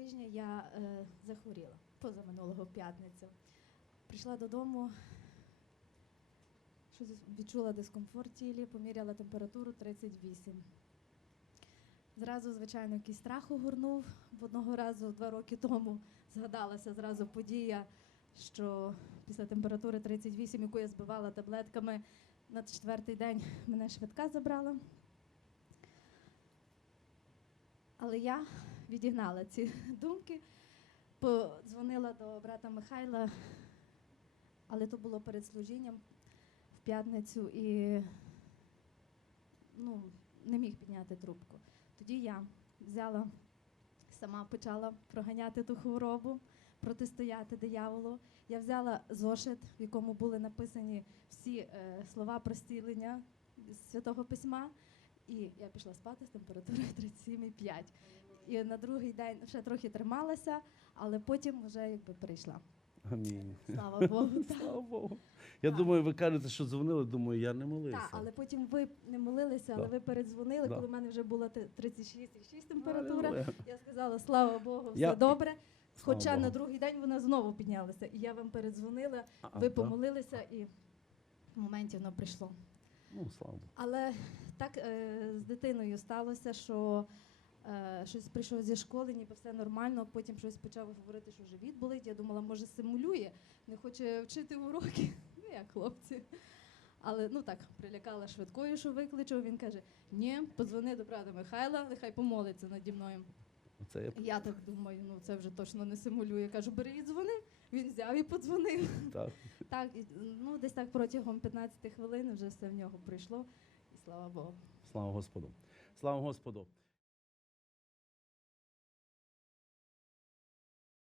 тижня я е, захворіла позаминулого п'ятницю. Прийшла додому, відчула дискомфорт тілі, поміряла температуру 38. Зразу, звичайно, якийсь страх огорнув. В одного разу два роки тому згадалася зразу подія, що після температури 38, яку я збивала таблетками, на четвертий день мене швидка забрала. Але я відігнала ці думки, подзвонила до брата Михайла, але то було перед служінням в п'ятницю і ну, не міг підняти трубку. Тоді я взяла, сама почала проганяти ту хворобу, протистояти дияволу. Я взяла зошит, в якому були написані всі е, слова про зцілення з святого письма. І я пішла спати з температурою 37,5. І на другий день ще трохи трималася, але потім вже якби перейшла. Амінь. Слава Богу. Слава Богу. Я Так. думаю, ви кажете, що дзвонили, думаю, я не молився. Так, але потім ви не молилися, але Да. ви передзвонили, Да. коли в мене вже була 36,6 температура. Я сказала, слава Богу, все Я- добре. Слава Хоча Богу. на другий день вона знову піднялася. І я вам передзвонила, А, ви да? помолилися, і в моменті воно прийшло. Ну, слава Богу. Але так е, з дитиною сталося, що щось прийшов зі школи, ніби все нормально. Потім щось почав говорити, що живіт болить. Я думала, може, симулює, не хоче вчити уроки. Ну, як хлопці. Але ну так, прилякала швидкою, що викличу. Він каже: ні, подзвони до брата Михайла, нехай помолиться наді мною. Оце я Я так думаю, ну це вже точно не симулює. Кажу, бери і дзвони. Він взяв і подзвонив. так. Так, і, ну десь так протягом 15 хвилин вже все в нього прийшло. І слава Богу. Слава Господу. Слава Господу.